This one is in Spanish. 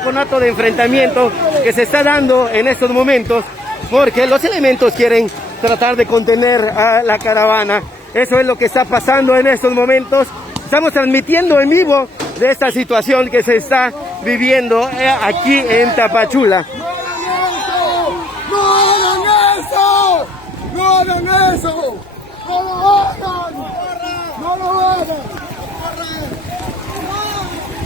conato de enfrentamiento que se está dando en estos momentos, porque los elementos quieren tratar de contener a la caravana. Eso es lo que está pasando en estos momentos. Estamos transmitiendo en vivo de esta situación que se está viviendo aquí en Tapachula. ¡No hagan eso! ¡No hagan eso! ¡No lo hagan! ¡No lo hagan!